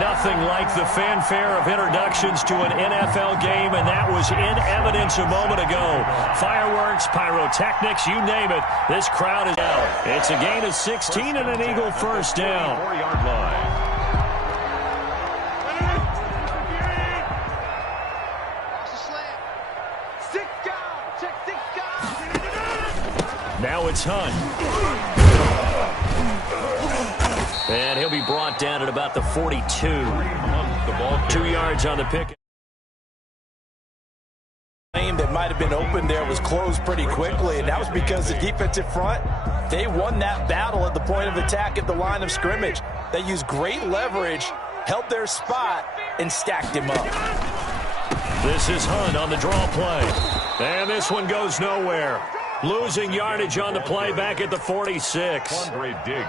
Nothing like the fanfare of introductions to an NFL game, and that was in evidence a moment ago. Fireworks, pyrotechnics, you name it, this crowd is out. It's a gain of 16 and an Eagle first down. 4-yard line. Now it's Hunt. And he'll be brought down at about the 42. 2 yards on the pick. Lane that might have been open there was closed pretty quickly, and that was because the defensive front, they won that battle at the point of attack at the line of scrimmage. They used great leverage, held their spot, and stacked him up. This is Hunt on the draw play. And this one goes nowhere. Losing yardage on the play back at the 46.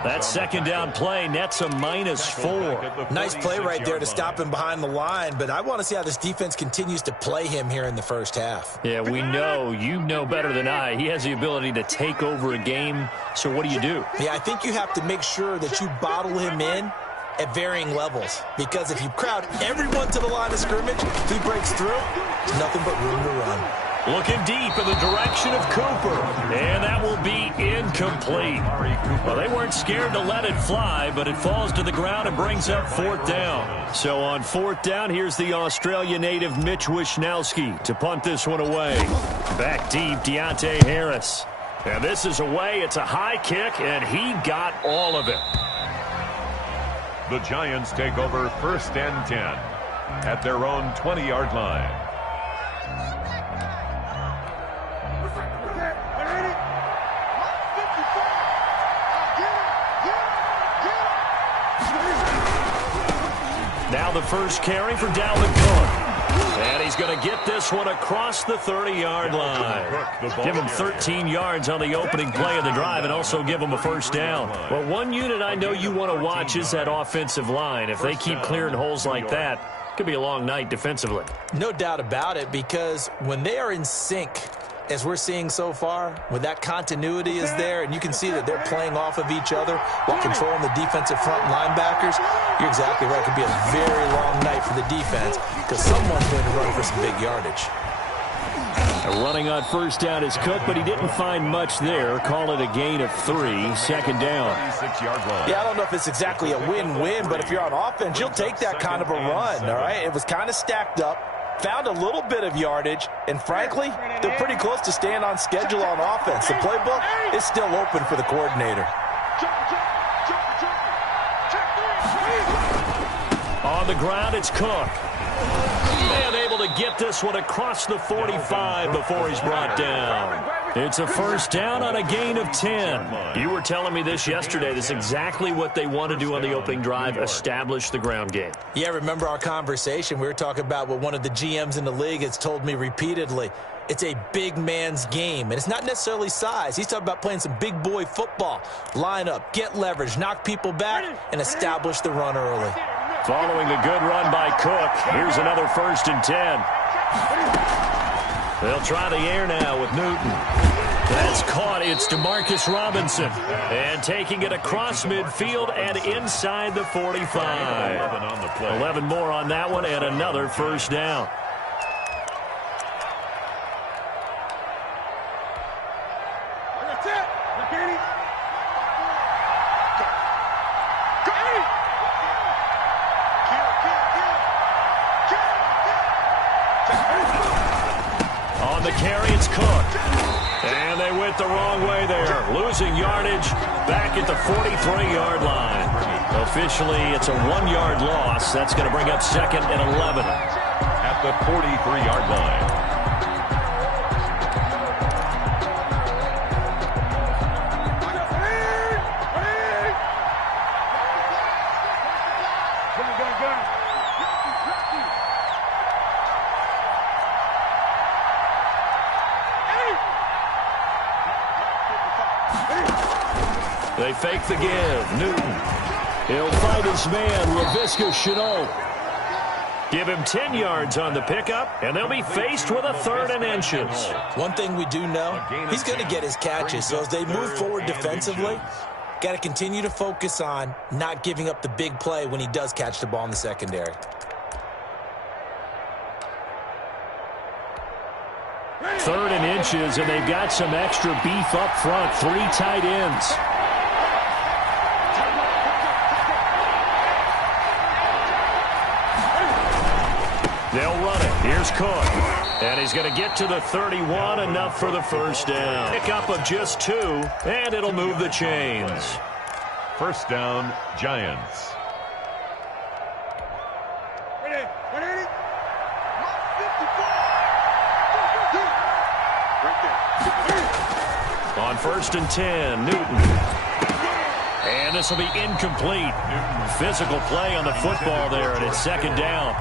That second down play nets a -4. Nice play right there to stop him behind the line, but I want to see how this defense continues to play him here in the first half. Yeah, we know, you know better than I, he has the ability to take over a game, so what do? Yeah, I think you have to make sure that you bottle him in at varying levels, because if you crowd everyone to the line of scrimmage, if he breaks through, there's nothing but room to run. Looking deep in the direction of Cooper, and that will be incomplete. Well, they weren't scared to let it fly, but it falls to the ground and brings up 4th down. So on 4th down, here's the Australia native Mitch Wishnowski to punt this one away. Back deep, Deontay Harris. And this is away. It's a high kick, and he got all of it. The Giants take over 1st and 10 at their own 20-yard line. Now the first carry for Dalvin Cook. And he's going to get this one across the 30-yard line. Give him 13 yards on the opening play of the drive and also give him a first down. Well, one unit I know you want to watch is that offensive line. If they keep clearing holes like that, it could be a long night defensively. No doubt about it, because when they are in sync, as we're seeing so far, when that continuity is there and you can see that they're playing off of each other while controlling the defensive front linebackers, you're exactly right. It could be a very long night for the defense because someone's going to run for some big yardage. Running on first down is Cook, but he didn't find much there. Call it a gain of 3, 2nd down. Yeah, I don't know if it's exactly a win-win, but if you're on offense, you'll take that kind of a run, all right? It was kind of stacked up. Found a little bit of yardage, and frankly, they're pretty close to staying on schedule on offense. The playbook is still open for the coordinator. On the ground, it's Cook. And able to get this one across the 45 before he's brought down. It's a first down on a gain of 10. You were telling me this yesterday. This is exactly what they want to do on the opening drive, establish the ground game. Yeah, remember our conversation? We were talking about what one of the GMs in the league has told me repeatedly. It's a big man's game, and it's not necessarily size. He's talking about playing some big boy football. Line up, get leverage, knock people back, and establish the run early. Following a good run by Cook, here's another 1st and 10. They'll try the air now with Newton. That's caught. It's DeMarcus Robinson. And taking it across midfield and inside the 45. 11 more on that one and another first down. On the carry, it's Cook. And they went the wrong way there. Losing yardage back at the 43-yard line. Officially, it's a 1-yard loss. That's going to bring up 2nd and 11. At the 43-yard line. They fake the give. Newton. He'll fight his man, Laviska Shenault. Give him 10 yards on the pickup, and they'll be faced with a 3rd and inches. One thing we do know, he's going to get his catches. So as they move forward defensively, Got to continue to focus on not giving up the big play when he does catch the ball in the secondary. Third and inches, and they've got some extra beef up front. 3 tight ends. They'll run it. Here's Cook. And he's going to get to the 31, enough for the first down. Pickup of just 2, and it'll move the chains. First down, Giants. On first and 10, Newton. And this will be incomplete. Physical play on the football there, and it's second down.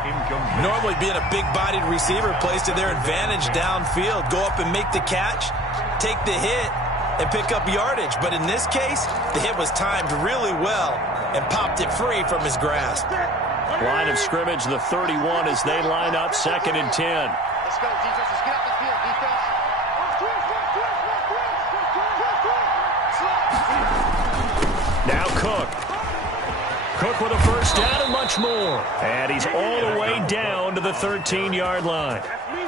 Normally being a big-bodied receiver plays to their advantage downfield. Go up and make the catch, take the hit, and pick up yardage. But in this case, the hit was timed really well and popped it free from his grasp. Line of scrimmage, the 31, as they line up second and 10. Let's go, defense. Let's get out the field, defense. Now Cook. Cook with a first down and much more. And he's all the way down to the 13-yard line.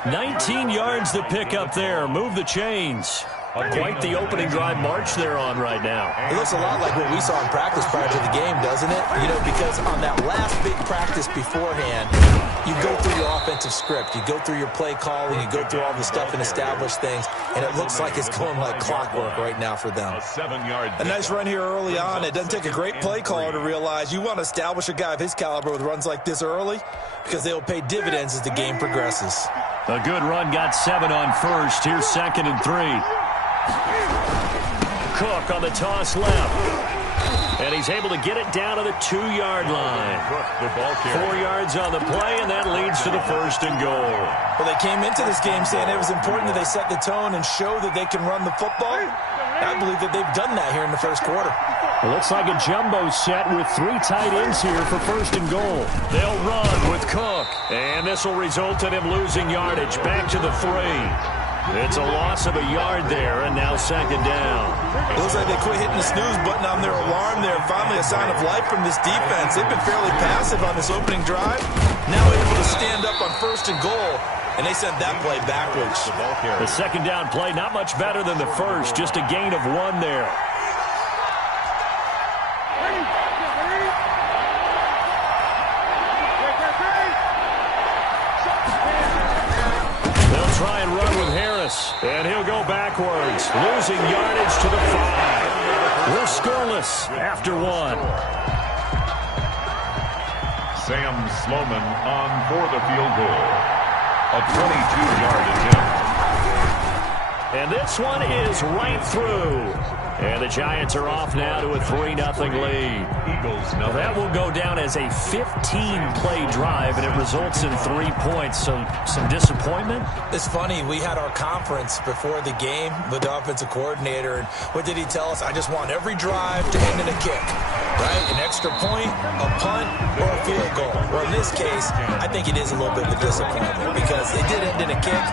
19 yards to pick up there. Move the chains. Quite the opening drive march they're on right now. It looks a lot like what we saw in practice prior to the game, doesn't it? You know, because on that last big practice beforehand, you go through your offensive script. You go through your play calling. You go through all the stuff and establish things. And it looks like it's going like clockwork right now for them. A nice run here early on. It doesn't take a great play caller to realize you want to establish a guy of his caliber with runs like this early because they will pay dividends as the game progresses. A good run, got 7 on first. Here's second and 3. Cook on the toss left. And he's able to get it down to the 2-yard line. 4 yards on the play, and that leads to the first and goal. Well, they came into this game saying it was important that they set the tone and show that they can run the football. I believe that they've done that here in the first quarter. It looks like a jumbo set with 3 tight ends here for first and goal. They'll run with Cook, and this will result in him losing yardage back to the 3. It's a loss of a yard there, and now second down. It looks like they quit hitting the snooze button on their alarm there. Finally a sign of life from this defense. They've been fairly passive on this opening drive. Now able to stand up on first and goal, and they sent that play backwards. The second down play, not much better than the first, just a gain of 1 there. Try and run with Harris, and he'll go backwards, losing yardage to the 5. We're scoreless after 1. Sam Sloman on for the field goal. A 22-yard attempt. And this one is right through. And the Giants are off now to a 3-0 lead. Now that will go down as a 15-play drive, and it results in 3 points. So some disappointment. It's funny. We had our conference before the game with the offensive coordinator, and what did he tell us? I just want every drive to end in a kick, right? An extra point, a punt, or a field goal. Well, in this case, I think it is a little bit of a disappointment because it did end in a kick,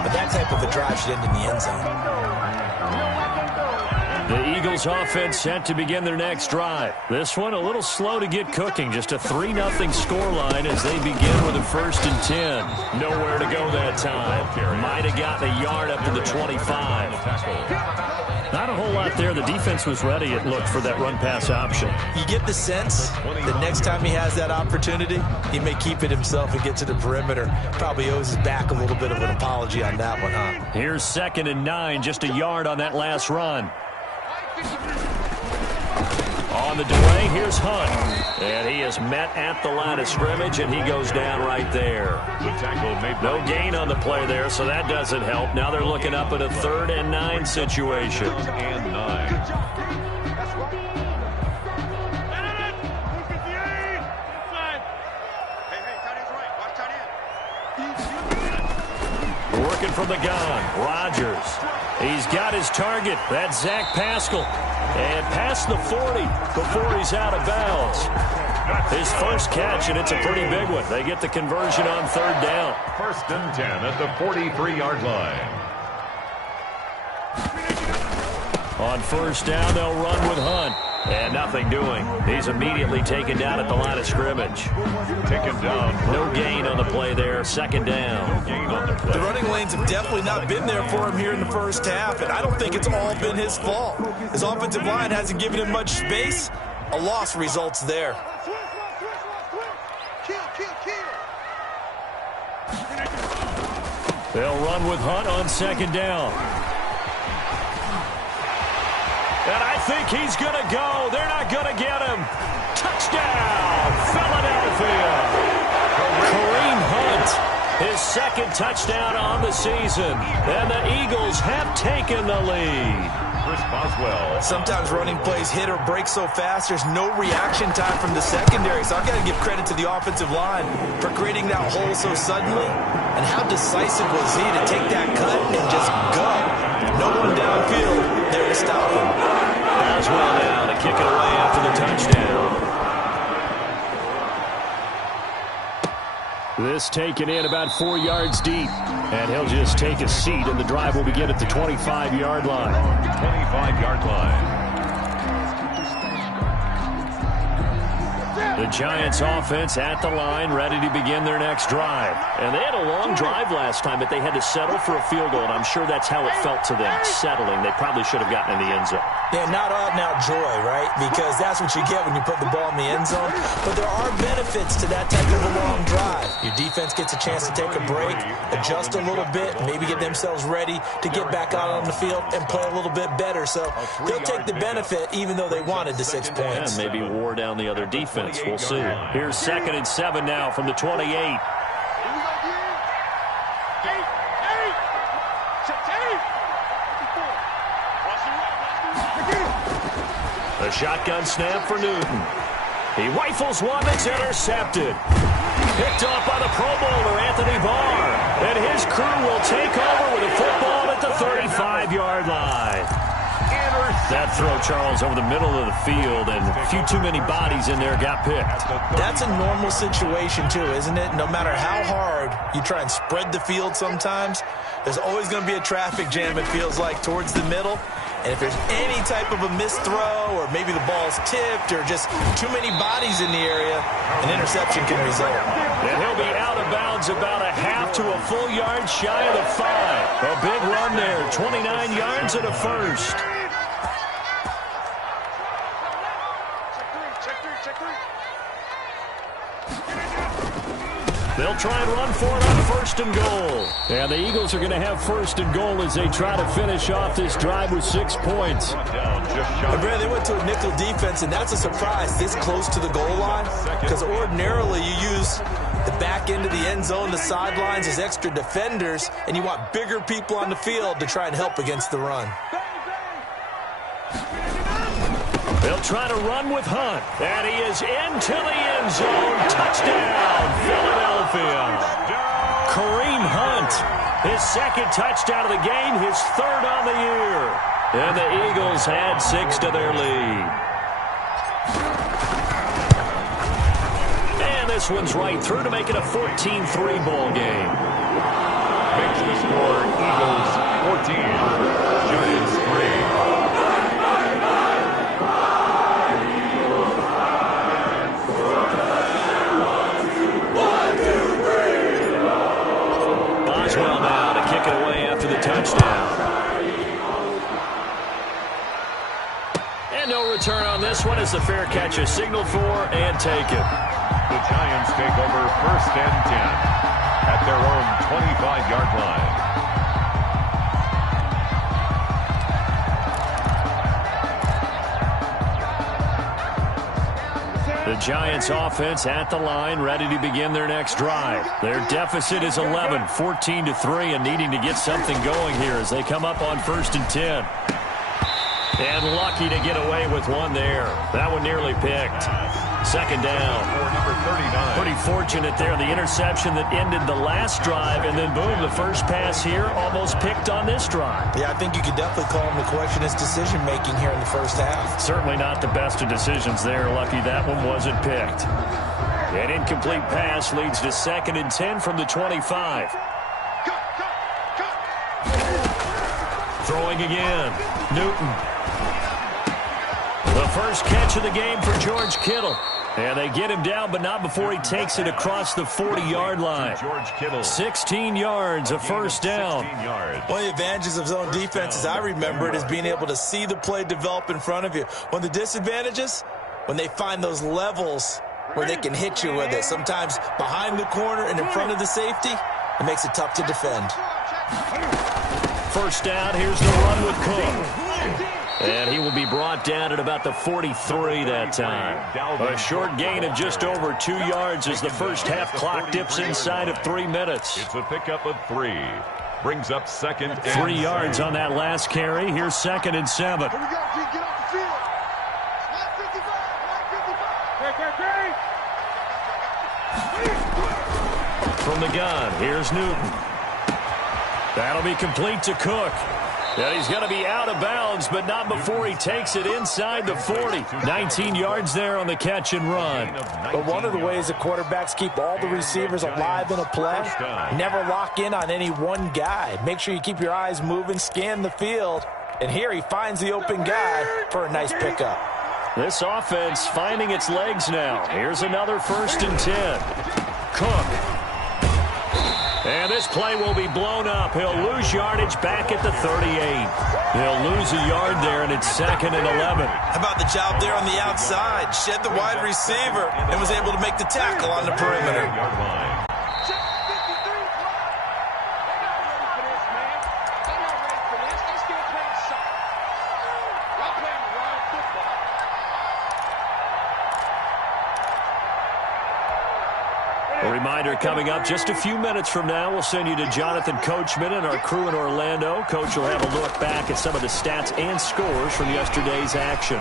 but that type of a drive should end in the end zone. The Eagles offense set to begin their next drive. This one a little slow to get cooking. Just a 3-0 scoreline as they begin with a first and 10. Nowhere to go that time. Might have gotten a yard up to the 25. Not a whole lot there. The defense was ready, it looked, for that run-pass option. You get the sense that next time he has that opportunity, he may keep it himself and get to the perimeter. Probably owes his back a little bit of an apology on that one, huh? Here's second and 9, just a yard on that last run. On the delay, here's Hunt. And he is met at the line of scrimmage, and he goes down right there. No gain on the play there, so that doesn't help. Now they're looking up at a 3rd and 9 situation. Working from the gun, Rodgers. He's got his target. That's Zach Pascal. And past the 40 before he's out of bounds. His first catch, and it's a pretty big one. They get the conversion on 3rd down. First and 10 at the 43-yard line. On first down, they'll run with Hunt. And nothing doing. He's immediately taken down at the line of scrimmage. Taken down. No gain on the play there. Second down. No gain on the play. The running lanes have definitely not been there for him here in the first half, and I don't think it's all been his fault. His offensive line hasn't given him much space. A loss results there. They'll run with Hunt on second down. And I think he's going to go. They're not going to get him. Touchdown, Philadelphia. Kareem Hunt, his second touchdown on the season. And the Eagles have taken the lead. Chris Boswell. Sometimes running plays hit or break so fast, there's no reaction time from the secondary. So I've got to give credit to the offensive line for creating that hole so suddenly. And how decisive was he to take that cut and just go? No one downfield there to stop him. Boswell now to kick it away after the touchdown. This taken in about 4 yards deep. And he'll just take a seat, and the drive will begin at the 25-yard line. 25-yard line. The Giants offense at the line, ready to begin their next drive. And they had a long drive last time, but they had to settle for a field goal, and I'm sure that's how it felt to them, settling. They probably should have gotten in the end zone. Yeah, not out-and-out joy, right? Because that's what you get when you put the ball in the end zone. But there are benefits to that type of a long drive. Your defense gets a chance to take a break, adjust a little bit, maybe get themselves ready to get back out on the field and play a little bit better. So they'll take the benefit even though they wanted the 6 points. And maybe wore down the other defense. We'll see. Here's 2nd and 7 now from the 28. A shotgun snap for Newton. He rifles one that's intercepted. Picked off by the Pro Bowler, Anthony Barr. And his crew will take over with a football at the 35-yard line. That throw, Charles, over the middle of the field, and a few too many bodies in there got picked. That's a normal situation, too, isn't it? No matter how hard you try and spread the field sometimes, there's always going to be a traffic jam, it feels like, towards the middle. And if there's any type of a missed throw, or maybe the ball's tipped, or just too many bodies in the area, an interception can result. And he'll be out of bounds about a half to a full yard shy of the 5. A big run there, 29 yards and a first. They'll try and run for it on 1st and goal. And the Eagles are going to have 1st and goal as they try to finish off this drive with 6 points. Brad, they went to a nickel defense, and that's a surprise this close to the goal line, because ordinarily you use the back end of the end zone, the sidelines as extra defenders, and you want bigger people on the field to try and help against the run. They'll try to run with Hunt. And he is into the end zone. Touchdown, Philadelphia. Kareem Hunt, his 2nd touchdown of the game, his 3rd on the year. And the Eagles add 6 to their lead. And this one's right through to make it a 14-3 ball game. Makes the score Eagles 14, Giants 3. Boswell now to kick it away after the touchdown. And no return on this one as the fair catch is signaled for and taken. The Giants take over 1st and 10 at their own 25-yard line. The Giants offense at the line, ready to begin their next drive. Their deficit is 11, 14-3, and needing to get something going here as they come up on 1st and 10. And lucky to get away with one there. That one nearly picked. 2nd down. Number 39. Pretty fortunate there. The interception that ended the last drive, and then boom, the first pass here almost picked on this drive. Yeah, I think you could definitely call him to question his decision-making here in the first half. Certainly not the best of decisions there. Lucky that one wasn't picked. An incomplete pass leads to 2nd and 10 from the 25. Throwing again. Newton. The first catch of the game for George Kittle. And they get him down, but not before he takes it across the 40-yard line. George Kittle. 16 yards, a first down. One of the advantages of zone defense, as I remember it, is being able to see the play develop in front of you. One of the disadvantages, when they find those levels where they can hit you with it, sometimes behind the corner and in front of the safety, it makes it tough to defend. First down, here's the run with Cook. And he will be brought down at about the 43 that time. A short gain of just over 2 yards as the first half clock dips inside of 3 minutes. It's a pickup of 3. Brings up second. 3 yards on that last carry. Here's 2nd and 7. Here we go, G. Get off the field. Line 55. Line 55. From the gun, here's Newton. That'll be complete to Cook. And he's going to be out of bounds, but not before he takes it inside the 40. 19 yards there on the catch and run. But one of the ways that quarterbacks keep all the receivers alive in a play, never lock in on any one guy. Make sure you keep your eyes moving, scan the field. And here he finds the open guy for a nice pickup. This offense finding its legs now. Here's another 1st and 10. Cook. And this play will be blown up. He'll lose yardage back at the 38. He'll lose a yard there, and it's 2nd and 11. How about the job there on the outside? Shed the wide receiver and was able to make the tackle on the perimeter. A reminder coming up just a few minutes from now, we'll send you to Jonathan Coachman and our crew in Orlando. Coach will have a look back at some of the stats and scores from yesterday's action.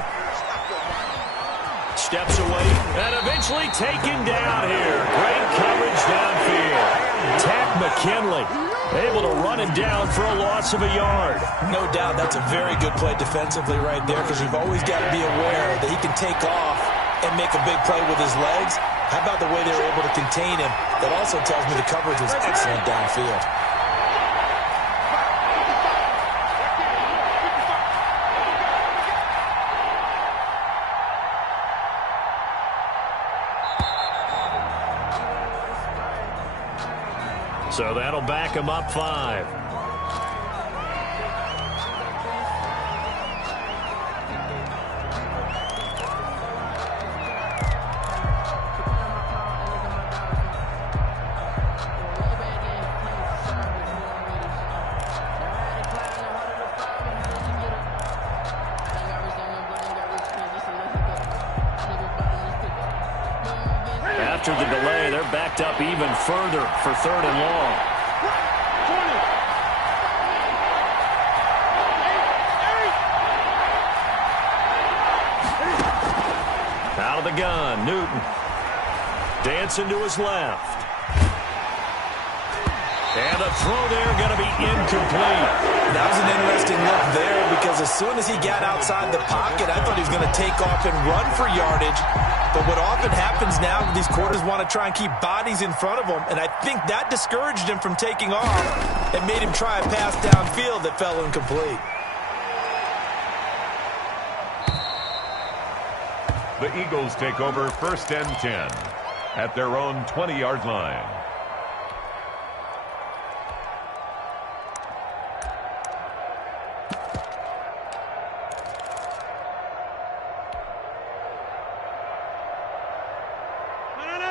Steps away and eventually taken down here. Great coverage downfield. Tack McKinley able to run him down for a loss of a yard. No doubt that's a very good play defensively right there, because you've always got to be aware that he can take off and make a big play with his legs. How about the way they were able to contain him? That also tells me the coverage was excellent downfield. So that'll back him up 5. After the delay, they're backed up even further for 3rd and long. Out of the gun, Newton. Dancing to his left. And the throw there going to be incomplete. That was an interesting look there, because as soon as he got outside the pocket, I thought he was going to take off and run for yardage. But what often happens now, these quarters want to try and keep bodies in front of them, and I think that discouraged him from taking off and made him try a pass downfield that fell incomplete. The Eagles take over 1st and 10 at their own 20-yard line.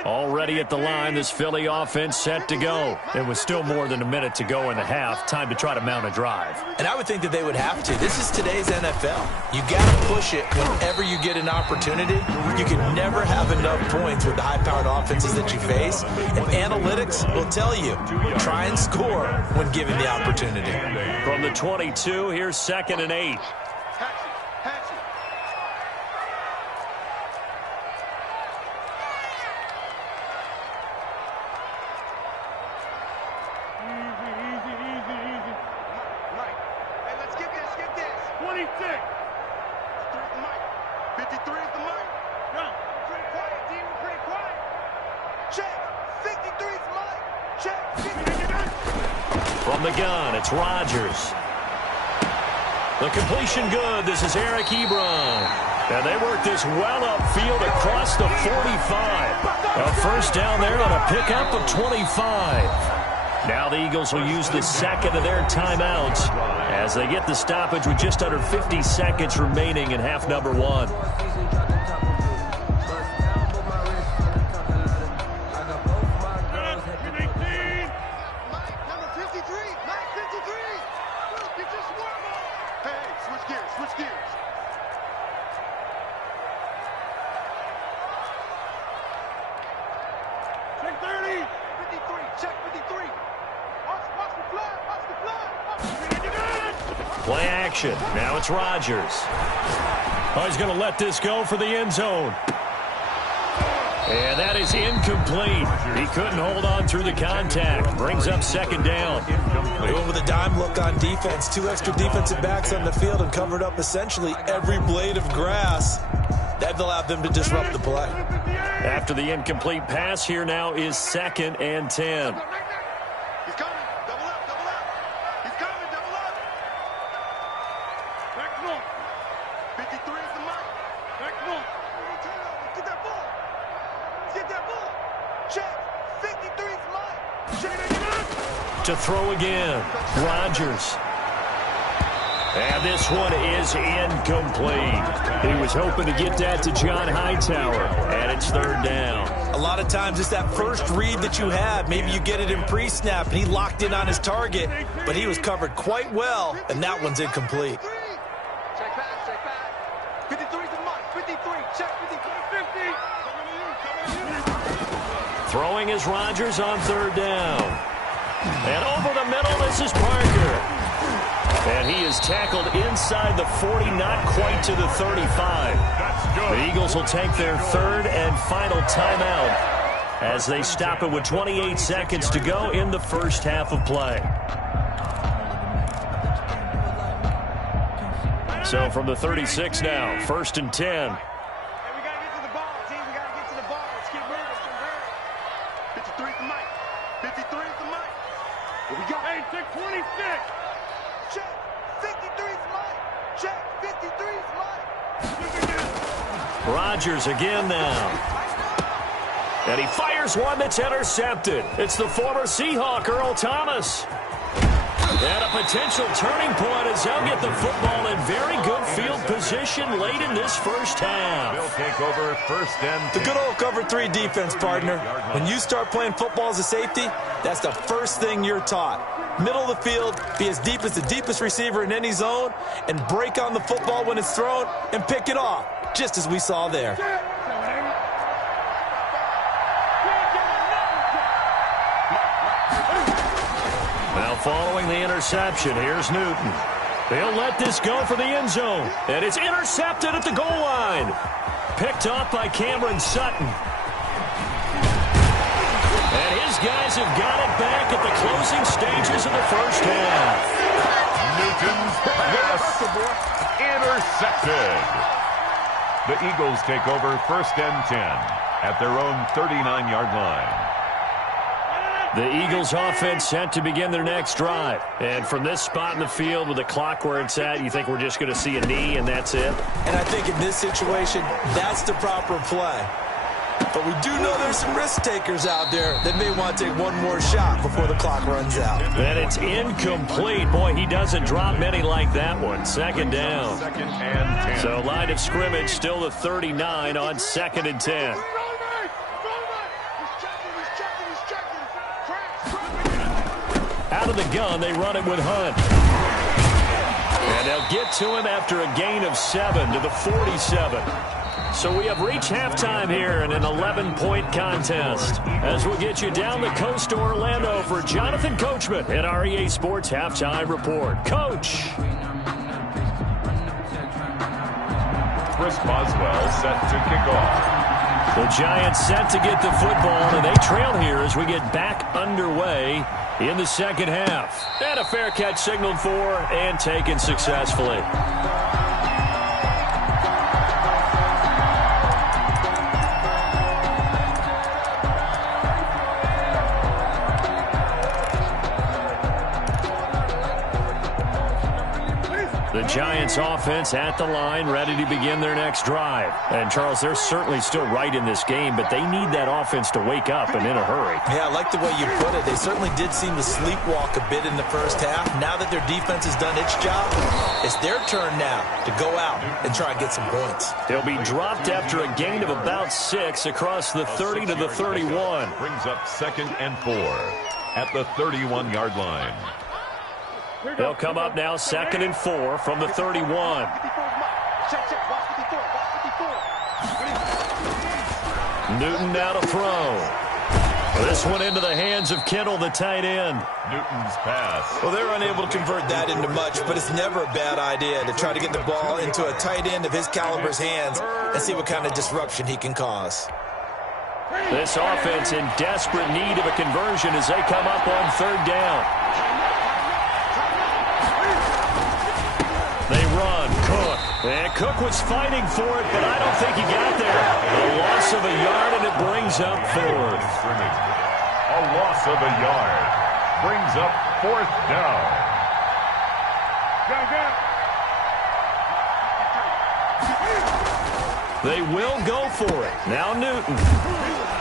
Already at the line, this Philly offense set to go. It was still more than a minute to go in the half. Time to try to mount a drive. And I would think that they would have to. This is today's NFL. You got to push it whenever you get an opportunity. You can never have enough points with the high-powered offenses that you face. And analytics will tell you, try and score when given the opportunity. From the 22, here's 2nd and 8. From the gun, it's Rodgers. The completion good. This is Eric Ebron. And they work this well upfield across the 45. A first down there on a pickup of 25. Now the Eagles will use the second of their timeouts as they get the stoppage with just under 50 seconds remaining in half number one. Play action. Now it's Rodgers. Oh, he's going to let this go for the end zone. And that is incomplete. He couldn't hold on through the contact. Brings up second down. Going with a dime look on defense. 2 extra defensive backs on the field and covered up essentially every blade of grass. That allowed them to disrupt the play. After the incomplete pass, here now is 2nd and 10. He's coming. Double up, double up. He's coming, double up. Back to him. 53 is the mark. Back to him. Get that ball. Get that ball. Check. 53 is mine. Check it out. To throw again. Rodgers. And this one is incomplete. He was hoping to get that to John Hightower, and it's 3rd down. A lot of times it's that first read that you have. Maybe you get it in pre-snap, and he locked in on his target, but he was covered quite well, and that one's incomplete. Check back, check back. 53 is the mark. 53. Check 53. 50. Throwing is Rodgers on 3rd down. And over the middle, this is Parker. And he is tackled inside the 40, not quite to the 35. The Eagles will take their 3rd and final timeout as they stop it with 28 seconds to go in the first half of play. So from the 36 now, 1st and 10. Hey, we got to get to the ball, team. We got to get to the ball. Let's keep moving. 53 is the mic. 53 is the mic. Here we go. Hey, 626. Check. 53 is mine. Check. 53 is mine. Rodgers again now. And he fires one that's intercepted. It's the former Seahawk, Earl Thomas. And a potential turning point as they'll get the football in very good field position late in this first half. They'll take over 1st and 10. The good old cover 3 defense, partner. When you start playing football as a safety, that's the first thing you're taught. Middle of the field, be as deep as the deepest receiver in any zone, and break on the football when it's thrown and pick it off, just as we saw there. Now following the interception, here's Newton. They'll let this go for the end zone. And it's intercepted at the goal line. Picked off by Cameron Sutton. And his guys have got it back at the closing stages of the first half. Newton's pass intercepted. The Eagles take over 1st and 10 at their own 39-yard line. The Eagles offense set to begin their next drive. And from this spot in the field with the clock where it's at, you think we're just going to see a knee and that's it? And I think in this situation, that's the proper play. But we do know there's some risk takers out there that may want to take one more shot before the clock runs out. And it's incomplete. Boy, he doesn't drop many like that one. 2nd down. 2nd and 10. So line of scrimmage still the 39 on 2nd and 10. Out of the gun, they run it with Hunt. And they'll get to him after a gain of 7 to the 47. So we have reached halftime here in an 11-point contest. As we'll get you down the coast to Orlando for Jonathan Coachman at our EA Sports Halftime Report. Coach. Chris Boswell set to kick off. The Giants set to get the football, and they trail here as we get back underway in the second half. And a fair catch signaled for and taken successfully. The Giants offense at the line, ready to begin their next drive. And, Charles, they're certainly still right in this game, but they need that offense to wake up and in a hurry. Yeah, I like the way you put it. They certainly did seem to sleepwalk a bit in the first half. Now that their defense has done its job, it's their turn now to go out and try and get some points. They'll be dropped after a gain of about 6 across the 30 to the 31. Brings up 2nd and 4 at the 31-yard line. They'll come up now 2nd and 4 from the 31. Newton now to throw. This one into the hands of Kittle, the tight end. Newton's pass. Well, they're unable to convert that into much, but it's never a bad idea to try to get the ball into a tight end of his caliber's hands and see what kind of disruption he can cause. This offense in desperate need of a conversion as they come up on 3rd down. They run. Cook. And Cook was fighting for it, but I don't think he got there. A loss of a yard, and it brings up 4th. A loss of a yard. Brings up 4th down. They will go for it. Now Newton.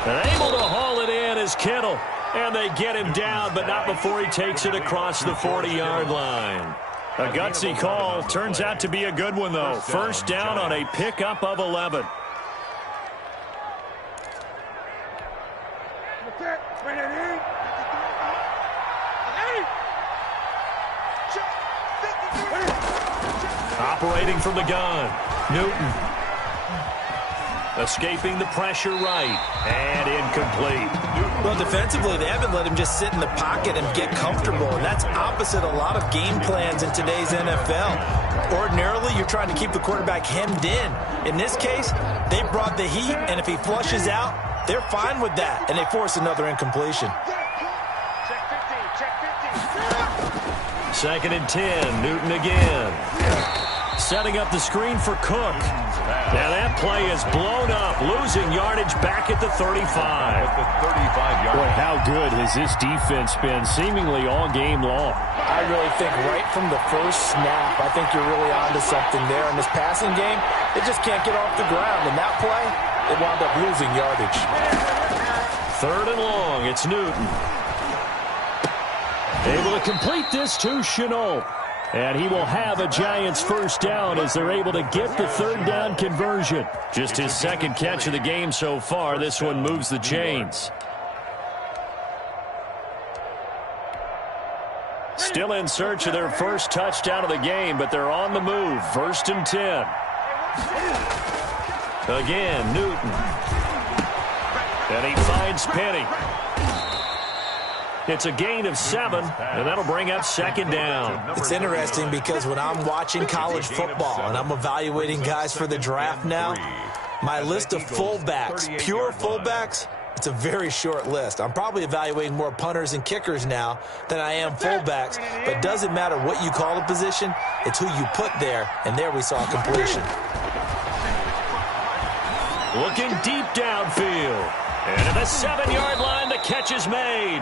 And able to haul it in is Kittle. And they get him down, but not before he takes it across the 40-yard line. A gutsy call. Turns out to be a good one, though. First down on a pickup of 11. Operating from the gun. Newton. Escaping the pressure right. And incomplete. Well, defensively, they haven't let him just sit in the pocket and get comfortable, and that's opposite a lot of game plans in today's NFL. Ordinarily, you're trying to keep the quarterback hemmed in. In this case, they brought the heat, and if he flushes out, they're fine with that, and they force another incompletion. Second and 10. Newton again. Setting up the screen for Cook. Now that play is blown up, losing yardage back at the 35. Boy, how good has this defense been seemingly all game long? I really think right from the first snap, I think you're really onto something there. In this passing game, they just can't get off the ground. And that play, it wound up losing yardage. 3rd and long, it's Newton. Able to complete this to Chenault. And he will have a Giants first down as they're able to get the 3rd down conversion. Just his 2nd catch of the game so far. This one moves the chains. Still in search of their first touchdown of the game, but they're on the move. 1st and 10. Again, Newton. And he finds Penny. It's a gain of 7, and that'll bring up 2nd down. It's interesting because when I'm watching college football and I'm evaluating guys for the draft now, my list of fullbacks, pure fullbacks, it's a very short list. I'm probably evaluating more punters and kickers now than I am fullbacks, but it doesn't matter what you call the position, it's who you put there, and there we saw completion. Looking deep downfield. And at the 7-yard line, the catch is made.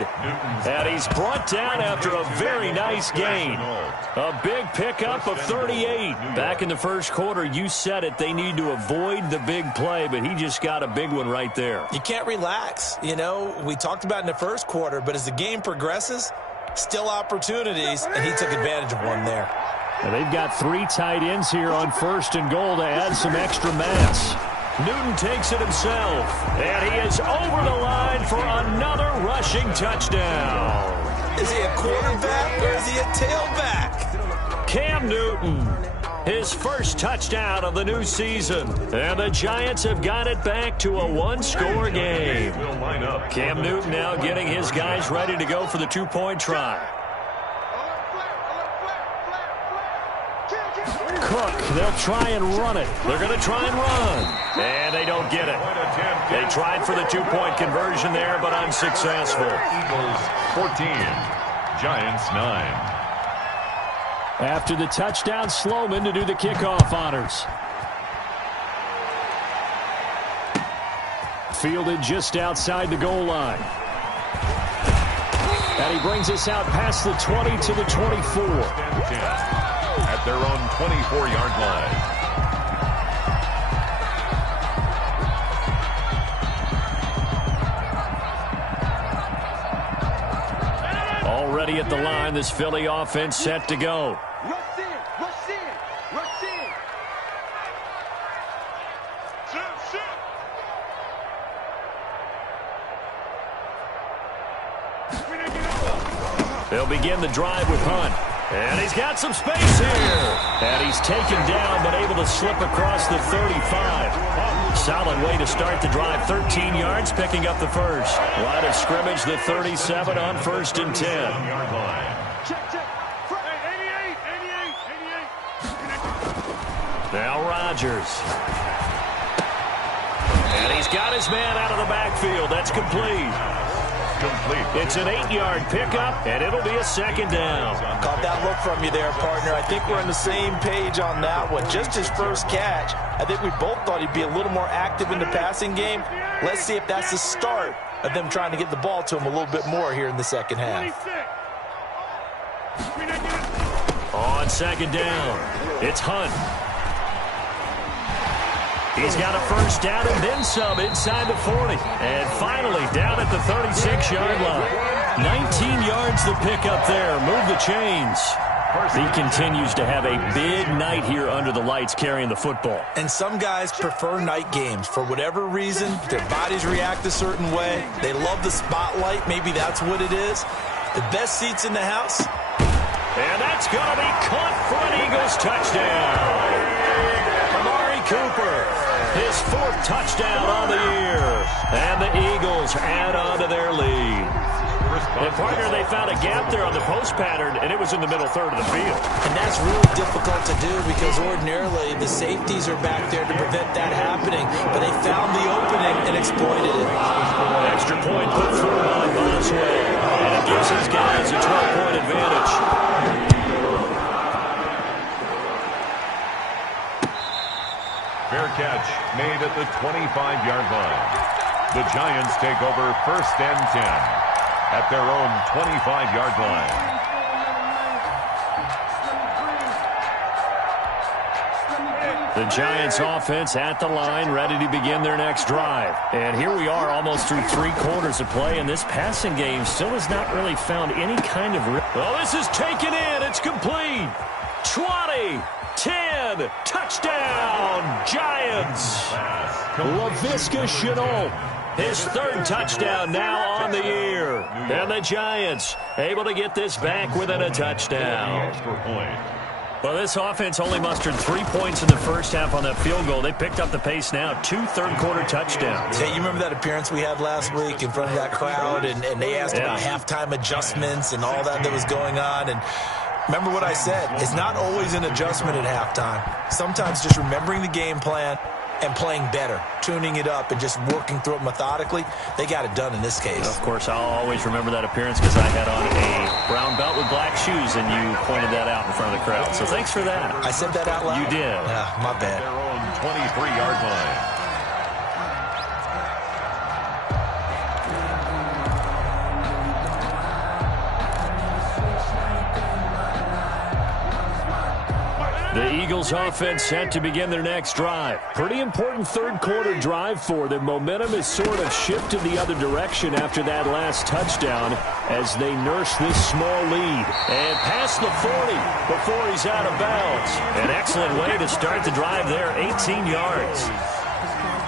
And he's brought down after a very nice gain. A big pickup of 38. Back in the first quarter, you said it, they need to avoid the big play, but he just got a big one right there. You can't relax. You know, we talked about in the first quarter, but as the game progresses, still opportunities, and he took advantage of one there. And they've got 3 tight ends here on 1st and goal to add some extra mass. Newton takes it himself, and he is over the line for another rushing touchdown. Is he a quarterback or is he a tailback? Cam Newton, his first touchdown of the new season, and the Giants have got it back to a 1-score game. Cam Newton now getting his guys ready to go for the 2-point try. Cook, they'll try and run it. They're going to try and run. And they don't get it. They tried for the 2-point conversion there, but unsuccessful. Eagles 14, Giants 9. After the touchdown, Sloman to do the kickoff honors. Fielded just outside the goal line. And he brings us out past the 20 to the 24. at their own 24-yard line. Already at the line, this Philly offense set to go. Rush in, rush in, rush in. They'll begin the drive with Hunt. And he's got some space here. And he's taken down, but able to slip across the 35. Solid way to start the drive. 13 yards, picking up the first. Line of scrimmage, the 37 on 1st and 10. Check, check. 88, 88. Now Rodgers. And he's got his man out of the backfield. That's complete. It's an 8-yard pickup, and it'll be a 2nd down. Caught that look from you there, partner. I think we're on the same page on that one. Just his first catch. I think we both thought he'd be a little more active in the passing game. Let's see if that's the start of them trying to get the ball to him a little bit more here in the second half. On 2nd down, it's Hunt. He's got a first down and then some inside the 40. And finally down at the 36-yard line. 19 yards the pickup there. Move the chains. He continues to have a big night here under the lights carrying the football. And some guys prefer night games. For whatever reason, their bodies react a certain way. They love the spotlight. Maybe that's what it is. The best seats in the house. And that's going to be caught for an Eagles touchdown. Amari Cooper, his 4th touchdown on the year. And the Eagles add on to their lead. And, partner, they found a gap there on the post pattern, and it was in the middle third of the field. And that's really difficult to do because ordinarily the safeties are back there to prevent that happening. But they found the opening and exploited it. Extra point put through by Boswell. And it gives his guys a 12-point advantage. Fair catch made at the 25-yard line. The Giants take over 1st and 10 at their own 25-yard line. The Giants offense at the line, ready to begin their next drive. And here we are almost through 3 quarters of play, and this passing game still has not really found any kind of... Well, this is taken in. It's complete. 20, 10, touchdown, Giants. Laviska Shenault, his 3rd touchdown now on the year. And the Giants able to get this back within a touchdown. Well, this offense only mustered 3 points in the first half on that field goal. They picked up the pace now. 2 third-quarter touchdowns. Hey, you remember that appearance we had last week in front of that crowd, and they asked about halftime adjustments and all that was going on, and remember what I said. It's not always an adjustment at halftime. Sometimes just remembering the game plan and playing better, tuning it up and just working through it methodically. They got it done in this case. Of course, I'll always remember that appearance because I had on a brown belt with black shoes, and you pointed that out in front of the crowd. So thanks for that. I said that out loud? You did. Yeah, my bad. Their own 23-yard line. The Eagles offense set to begin their next drive. Pretty important 3rd-quarter drive for them. Momentum has sort of shifted the other direction after that last touchdown as they nurse this small lead. And past the 40 before he's out of bounds. An excellent way to start the drive there, 18 yards.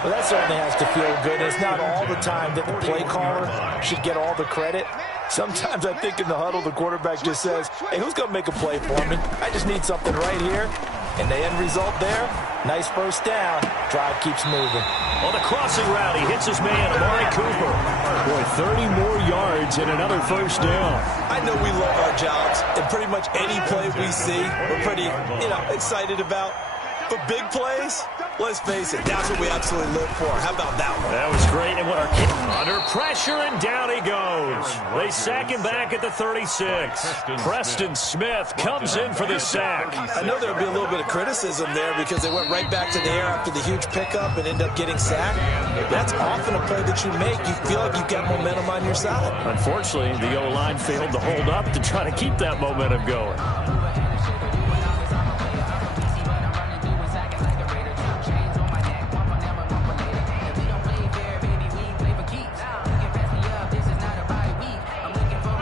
Well, that certainly has to feel good. It's not all the time that the play caller should get all the credit. Sometimes I think in the huddle, the quarterback just says, hey, who's going to make a play for me? I just need something right here. And the end result there, nice first down. Drive keeps moving. On the crossing route, he hits his man, Amari Cooper. Boy, 30 more yards and another first down. I know we love our jobs, and pretty much any play we see, we're pretty, excited about. But big plays, let's face it, that's what we absolutely live for. How about that one? That was great. And what our kick under pressure, and down he goes. They sack him back at the 36. Preston Smith comes in for the sack. I know there would be a little bit of criticism there because they went right back to the air after the huge pickup and end up getting sacked. That's often a play that you make. You feel like you've got momentum on your side. Unfortunately, the O-line failed to hold up to try to keep that momentum going.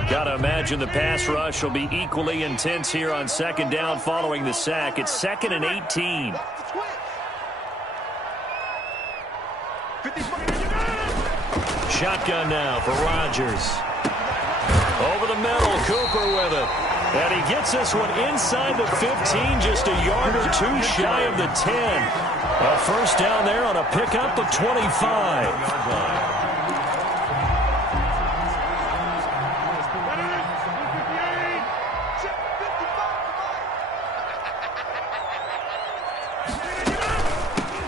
Gotta imagine the pass rush will be equally intense here on second down following the sack. It's 2nd and 18. Shotgun now for Rodgers. Over the middle, Cooper with it. And he gets this one inside the 15, just a yard or two shy of the 10. A first down there on a pickup of 25.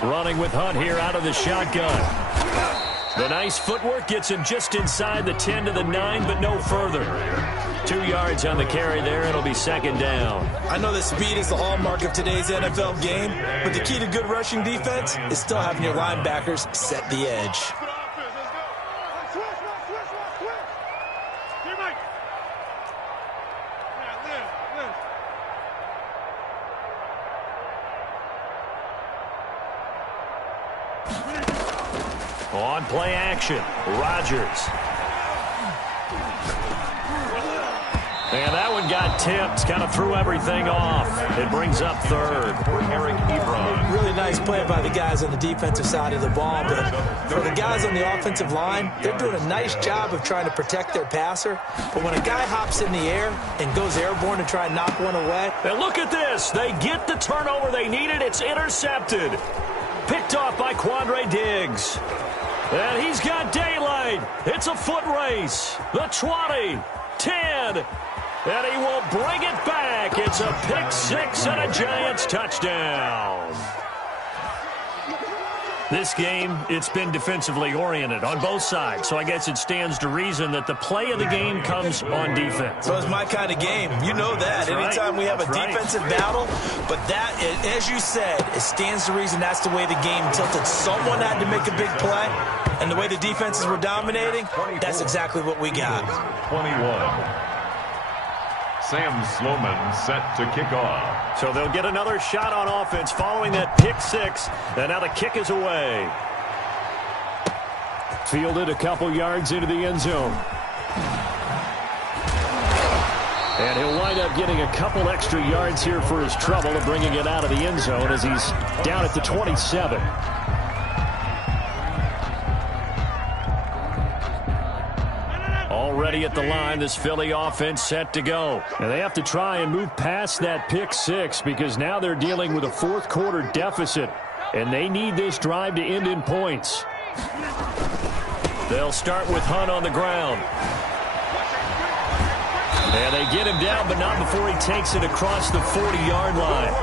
Running with Hunt here out of the shotgun. The nice footwork gets him just inside the 10 to the 9, but no further. 2 yards on the carry there. It'll be second down. I know that speed is the hallmark of today's NFL game, but the key to good rushing defense is still having your linebackers set the edge. On play action, Rodgers. And that one got tipped, kind of threw everything off. It brings up third for Eric Ebron. Really nice play by the guys on the defensive side of the ball, but for the guys on the offensive line, they're doing a nice job of trying to protect their passer. But when a guy hops in the air and goes airborne to try and knock one away. And look at this. They get the turnover they needed. It's intercepted. Picked off by Quandre Diggs. And he's got daylight. It's a foot race. The 20, 10, and he will bring it back. It's a pick six and a Giants touchdown. This game, it's been defensively oriented on both sides, so I guess it stands to reason that the play of the game comes on defense. So it's my kind of game. You know that. That's Anytime we have a defensive battle, but that, as you said, it stands to reason that's the way the game tilted. Someone had to make a big play, and the way the defenses were dominating, that's exactly what we got. 21. Sam Sloman set to kick off. So they'll get another shot on offense following that pick six. And now the kick is away. Fielded a couple yards into the end zone. And he'll wind up getting a couple extra yards here for his trouble of bringing it out of the end zone as he's down at the 27. Already at the line, this Philly offense set to go. And they have to try and move past that pick six because now they're dealing with a fourth quarter deficit. And they need this drive to end in points. They'll start with Hunt on the ground. And they get him down, but not before he takes it across the 40-yard line.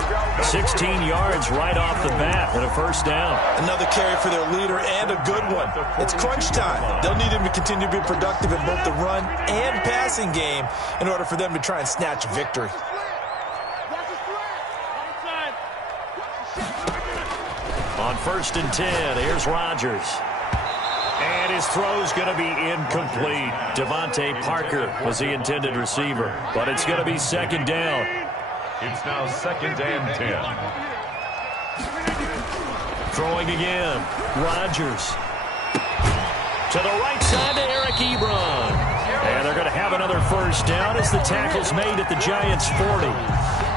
16 yards right off the bat and a first down. Another carry for their leader and a good one. It's crunch time. They'll need him to continue to be productive in both the run and passing game in order for them to try and snatch a victory. On 1st and 10, here's Rodgers. And his throw's going to be incomplete. Devontae Parker was the intended receiver, but it's going to be second down. It's now 2nd and 10. Throwing again. Rodgers. To the right side to Eric Ebron. And they're going to have another first down as the tackle's made at the Giants' 40.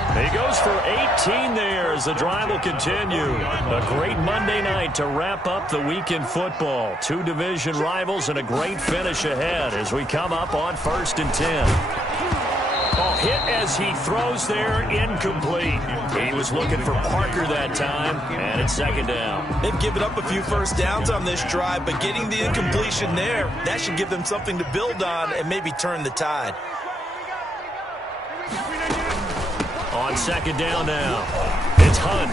He goes for 18 there as the drive will continue. A great Monday night to wrap up the week in football. Two division rivals and a great finish ahead as we come up on 1st and 10. Oh, hit as he throws there, incomplete. He was looking for Parker that time, and it's second down. They've given up a few first downs on this drive, but getting the incompletion there, that should give them something to build on and maybe turn the tide. On second down now, it's Hunt.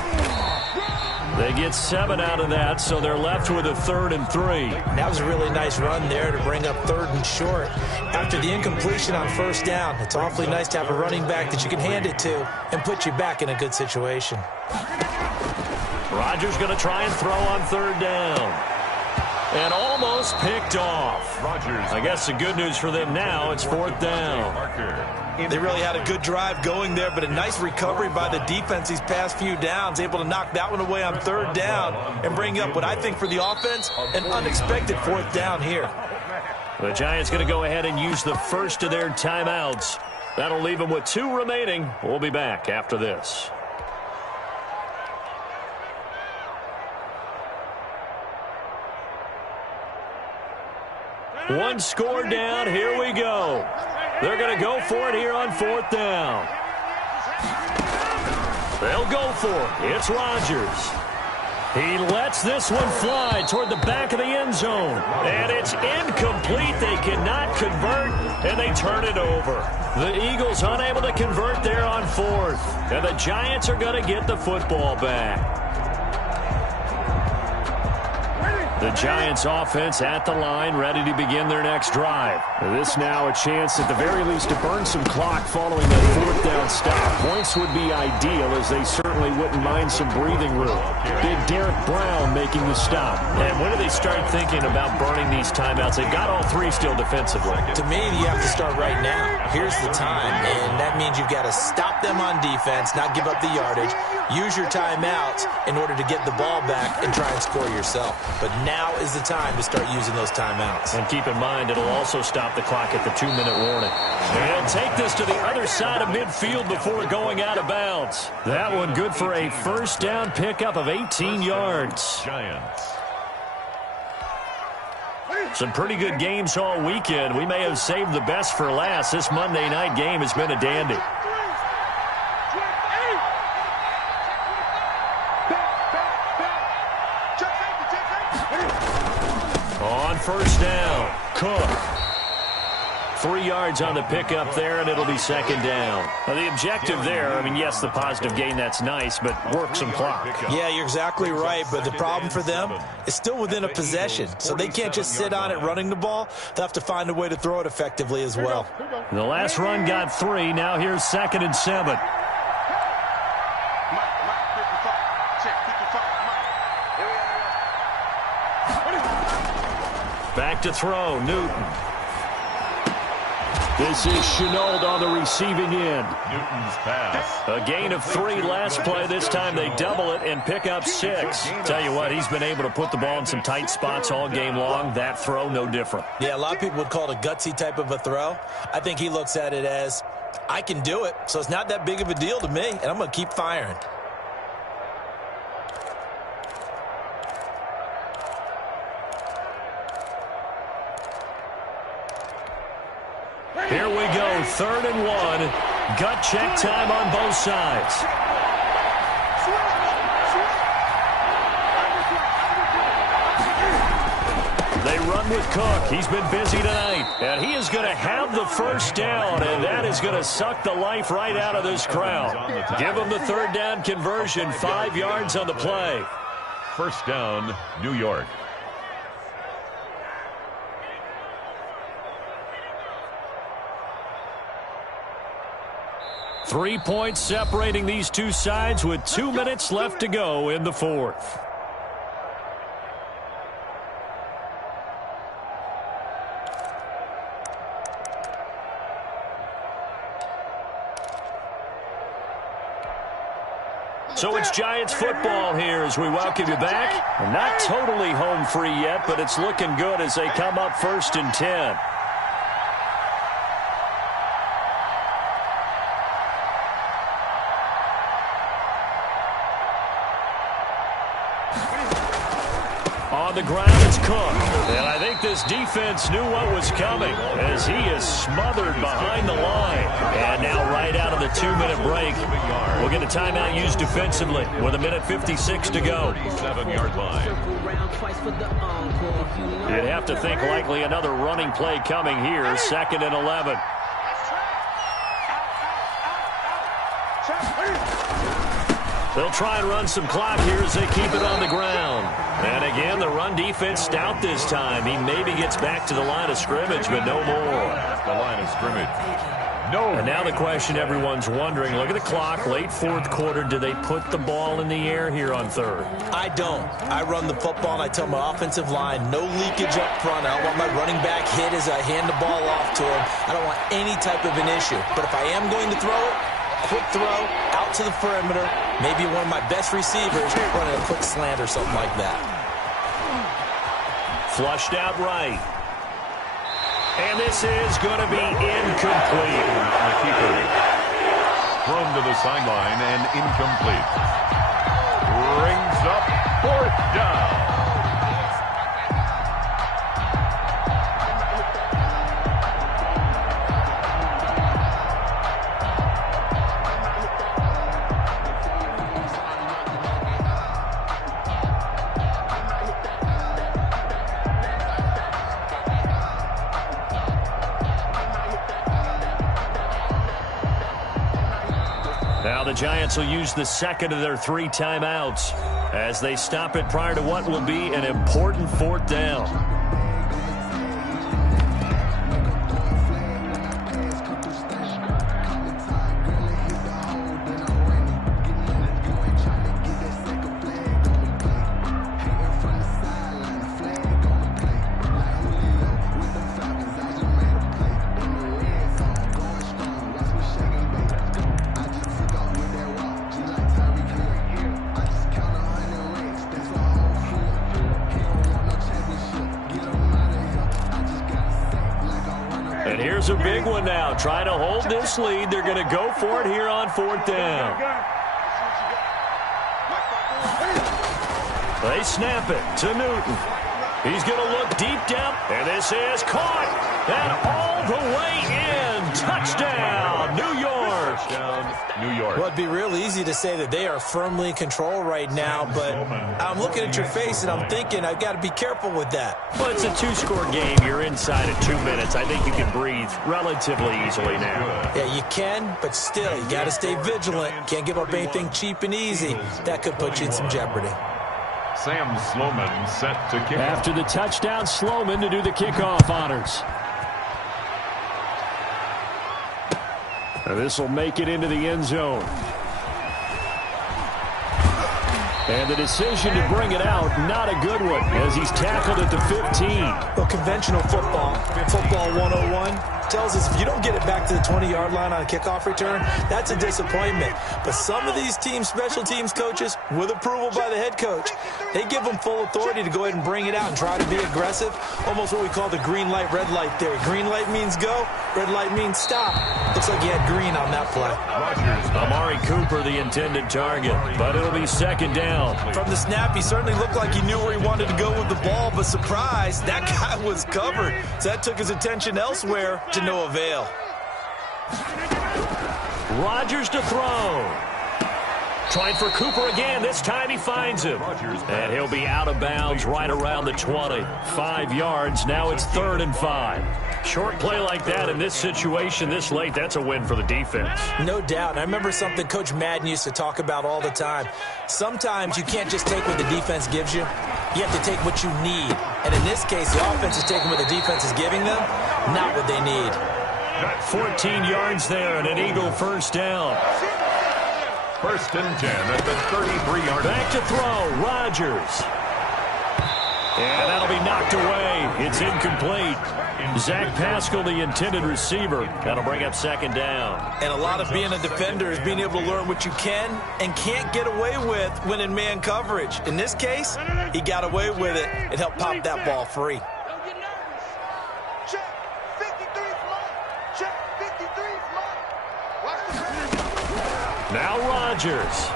They get 7 out of that, so they're left with a 3rd and 3. That was a really nice run there to bring up 3rd and short. After the incompletion on first down, it's awfully nice to have a running back that you can hand it to and put you back in a good situation. Rodgers going to try and throw on 3rd down. And almost picked off. Rodgers. I guess the good news for them now, it's 4th down. They really had a good drive going there, but a nice recovery by the defense these past few downs, able to knock that one away on 3rd down and bring up what I think for the offense, an unexpected 4th down here. The Giants going to go ahead and use the first of their timeouts. That'll leave them with 2 remaining. We'll be back after this. One score down. Here we go. They're going to go for it here on 4th down. They'll go for it. It's Rodgers. He lets this one fly toward the back of the end zone. And it's incomplete. They cannot convert, and they turn it over. The Eagles unable to convert there on 4th. And the Giants are going to get the football back. The Giants offense at the line, ready to begin their next drive. This now a chance at the very least to burn some clock following that 4th down stop. Points would be ideal, as they certainly wouldn't mind some breathing room. Big Derek Brown making the stop. And when do they start thinking about burning these timeouts? They've got all 3 still defensively. To me, you have to start right now. Here's the time, and that means you've got to stop them on defense, not give up the yardage, use your timeouts in order to get the ball back and try and score yourself. But now is the time to start using those timeouts. And keep in mind, it'll also stop the clock at the 2-minute warning. And take this to the other side of midfield before going out of bounds. That one good for a first down pickup of 18 yards. Giants. Some pretty good games all weekend. We may have saved the best for last. This Monday night game has been a dandy. On first down, Cook. 3 yards on the pickup there, and it'll be 2nd down. Now, the objective there, I mean, yes, the positive gain, that's nice, but work some clock. Yeah, you're exactly right, but the problem for them is still within a possession, so they can't just sit on it running the ball. They'll have to find a way to throw it effectively as well. The last run got 3. Now here's 2nd and 7. Back to throw, Newton. This is Chenault on the receiving end. Newton's pass. A gain of 3 last play. This time they double it and pick up 6. Tell you what, he's been able to put the ball in some tight spots all game long. That throw, no different. Yeah, a lot of people would call it a gutsy type of a throw. I think he looks at it as, I can do it, so it's not that big of a deal to me, and I'm going to keep firing. Here we go, 3rd and 1. Gut check time on both sides. They run with Cook. He's been busy tonight. And he is going to have the first down, and that is going to suck the life right out of this crowd. Give him the 3rd down conversion, 5 yards on the play. First down, New York. Three points separating these two sides with 2 minutes left to go in the 4th. So it's Giants football here as we welcome you back. Not totally home free yet, but it's looking good as they come up 1st and 10. On the ground, it's Cook. And I think this defense knew what was coming as he is smothered behind the line. And now right out of the 2-minute break, we'll get a timeout used defensively with 1:56 to go. 7-yard line. You'd have to think likely another running play coming here, 2nd and 11. They'll try and run some clock here as they keep it on the ground. And again, the run defense stout this time. He maybe gets back to the line of scrimmage, but no more. The line of scrimmage. No. And now the question everyone's wondering, look at the clock, late 4th quarter. Do they put the ball in the air here on 3rd? I don't. I run the football, and I tell my offensive line, no leakage up front. I don't want my running back hit as I hand the ball off to him. I don't want any type of an issue. But if I am going to throw it, quick throw, out to the perimeter, maybe one of my best receivers running a quick slant or something like that. Flushed out right. And this is going to be incomplete. The keeper. Thrown to the sideline and incomplete. Brings up 4th down. Now the Giants will use the second of their 3 timeouts as they stop it prior to what will be an important 4th down. And here's a big one now. Trying to hold this lead. They're going to go for it here on 4th down. They snap it to Newton. He's going to look deep down. And this is caught. And all the way in. Touchdown, New York. Touchdown, New York. Well, it'd be real easy to say that they are firmly in control right now, but I'm looking at your face and I'm thinking I've got to be careful with that. Well, it's a 2-score game. You're inside of 2 minutes. I think you can breathe relatively easily now. Yeah, you can, but still, you got to stay vigilant. Can't give up anything cheap and easy. That could put you in some jeopardy. Sam Sloman set to kick. After the touchdown, Sloman to do the kickoff honors. This will make it into the end zone. And the decision to bring it out, not a good one, as he's tackled at the 15. Well, conventional football 101, tells us if you don't get it back to the 20-yard line on a kickoff return, that's a disappointment. But some of these team special teams coaches, with approval by the head coach, they give them full authority to go ahead and bring it out and try to be aggressive, almost what we call the green light, red light theory. Green light means go, red light means stop. Looks like he had green on that play. Amari Cooper, the intended target, but it'll be 2nd down. From the snap, he certainly looked like he knew where he wanted to go with the ball, but surprise, that guy was covered. So that took his attention elsewhere to no avail. Rodgers to throw. Trying for Cooper again. This time he finds him. And he'll be out of bounds right around the 20. 5 yards. Now it's 3rd and 5. Short play like that in this situation this late, that's a win for the defense. No doubt. And I remember something Coach Madden used to talk about all the time. Sometimes you can't just take what the defense gives you. You have to take what you need. And in this case, the offense is taking what the defense is giving them, not what they need. 14 yards there and an Eagle 1st down. 1st and 10 at the 33-yard line. Back to throw, Rodgers. And that'll be knocked away. It's incomplete. Zach Pascal, the intended receiver. That'll bring up 2nd down. And a lot of being a defender is being able to learn what you can and can't get away with when in man coverage. In this case, he got away with it and helped pop that ball free. Now Rodgers.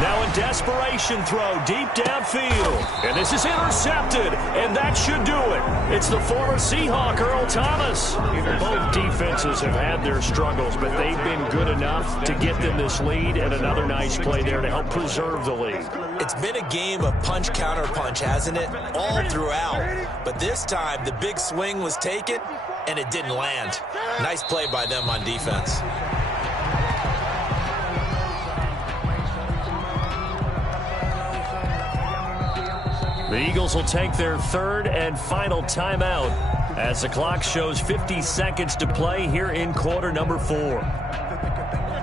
Now in desperation throw deep downfield. And this is intercepted. And that should do it. It's the former Seahawk, Earl Thomas. Both defenses have had their struggles, but they've been good enough to get them this lead. And another nice play there to help preserve the lead. It's been a game of punch-counter-punch, hasn't it? All throughout. But this time, the big swing was taken, and it didn't land. Nice play by them on defense. The Eagles will take their 3rd and final timeout as the clock shows 50 seconds to play here in quarter number 4.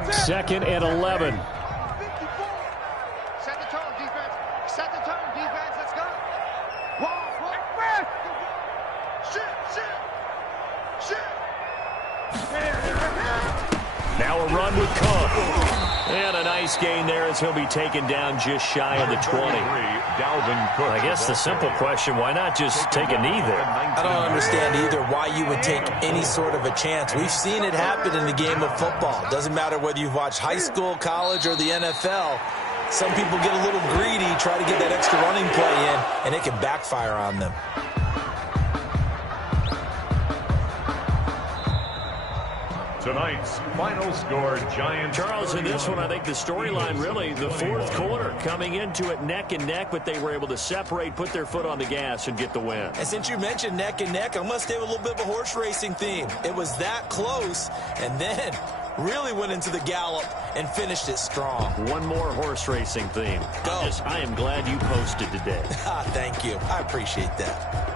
2nd and 11. Set the tone, defense. Set the tone, defense. Let's go. Shit. Now a run with Cook. And a nice gain there as he'll be taken down just shy of the 20. I guess the simple question, why not just take a knee there? I don't understand either why you would take any sort of a chance. We've seen it happen in the game of football. Doesn't matter whether you've watched high school, college, or the NFL. Some people get a little greedy, try to get that extra running play in, and it can backfire on them. Tonight's final score, Giants. Charles, in this one, I think the storyline really, the fourth quarter, coming into it neck and neck, but they were able to separate, put their foot on the gas, and get the win. And since you mentioned neck and neck, I must stay with a little bit of a horse racing theme. It was that close, and then really went into the gallop and finished it strong. One more horse racing theme. Go. I am glad you posted today. Thank you. I appreciate that.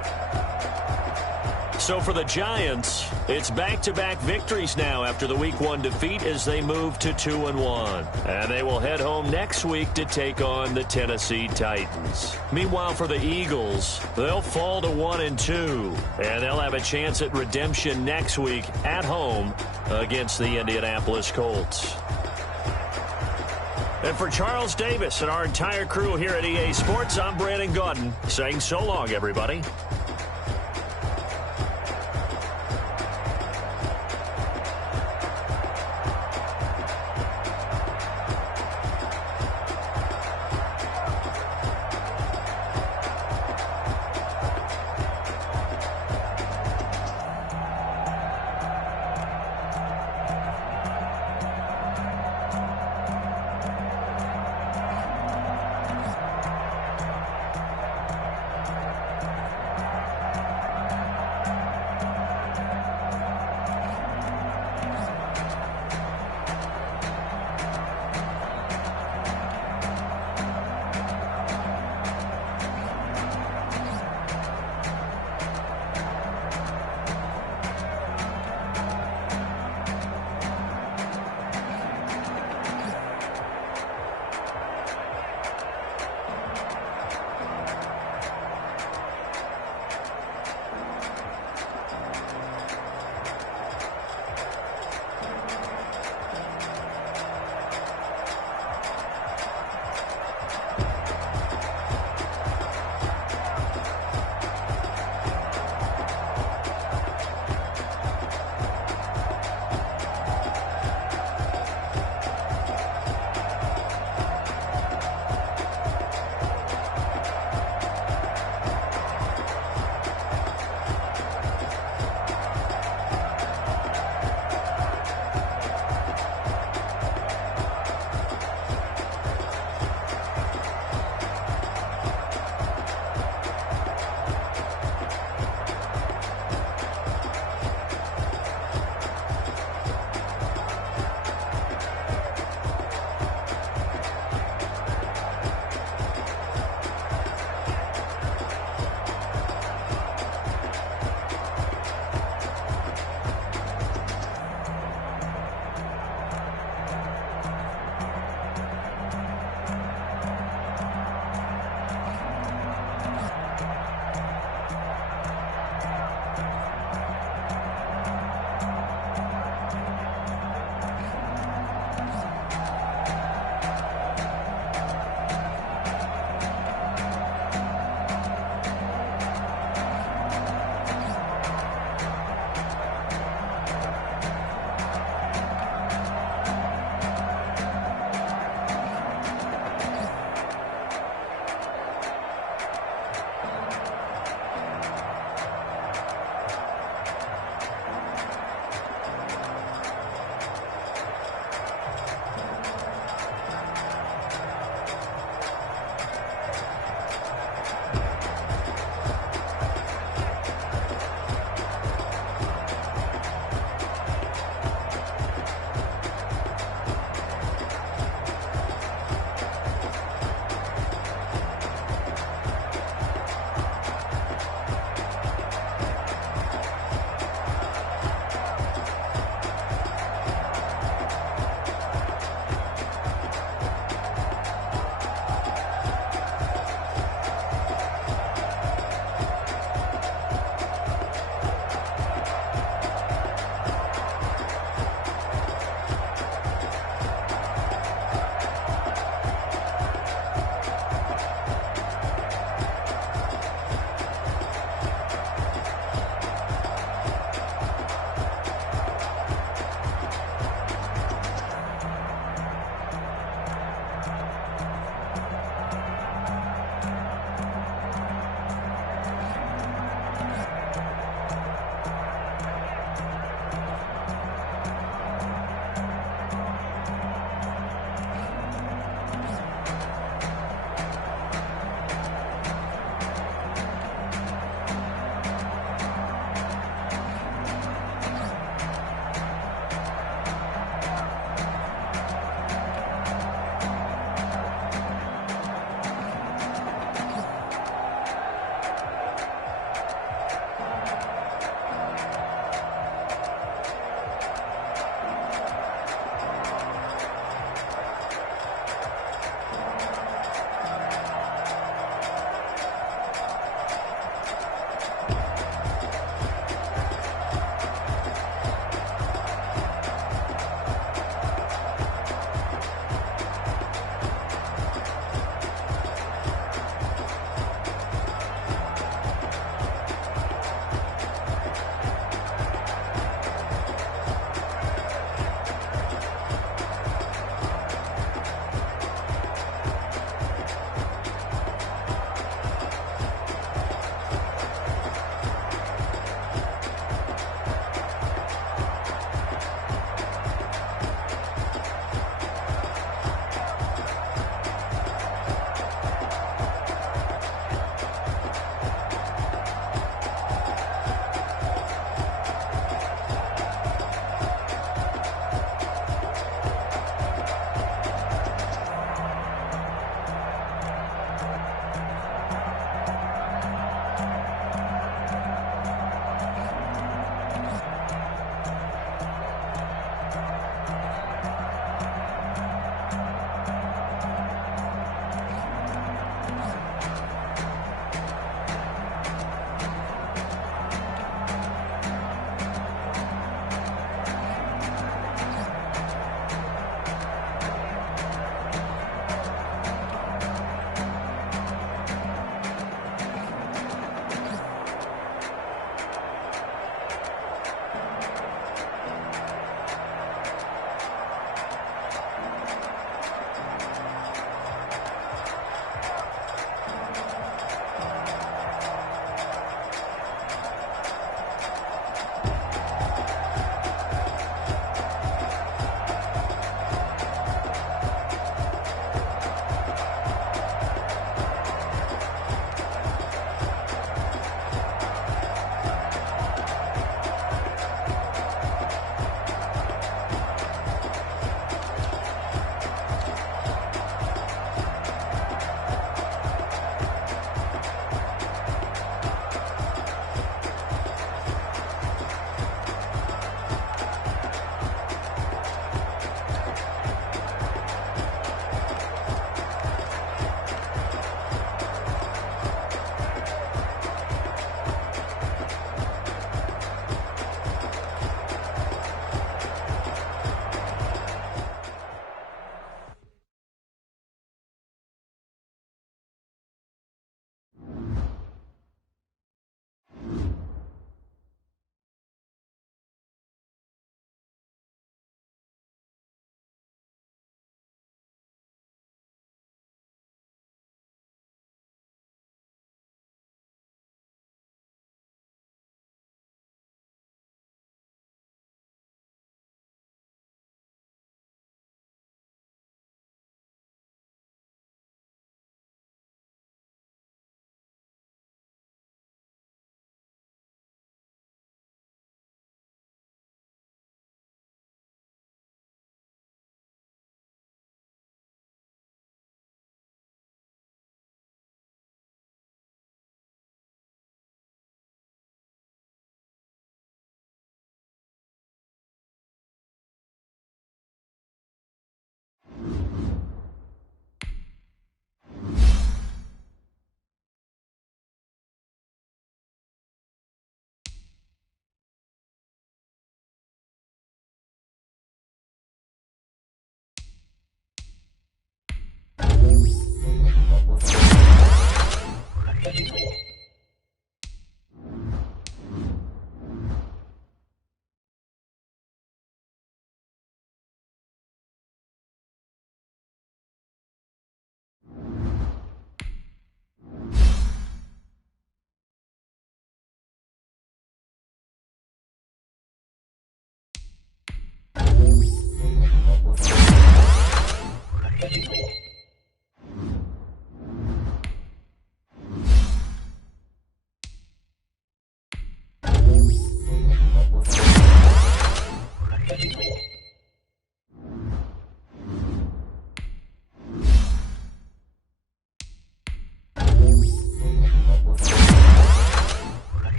So for the Giants, it's back-to-back victories now after the Week 1 defeat as they move to 2-1. And they will head home next week to take on the Tennessee Titans. Meanwhile, for the Eagles, they'll fall to 1-2. And they'll have a chance at redemption next week at home against the Indianapolis Colts. And for Charles Davis and our entire crew here at EA Sports, I'm Brandon Gaudin saying so long, everybody.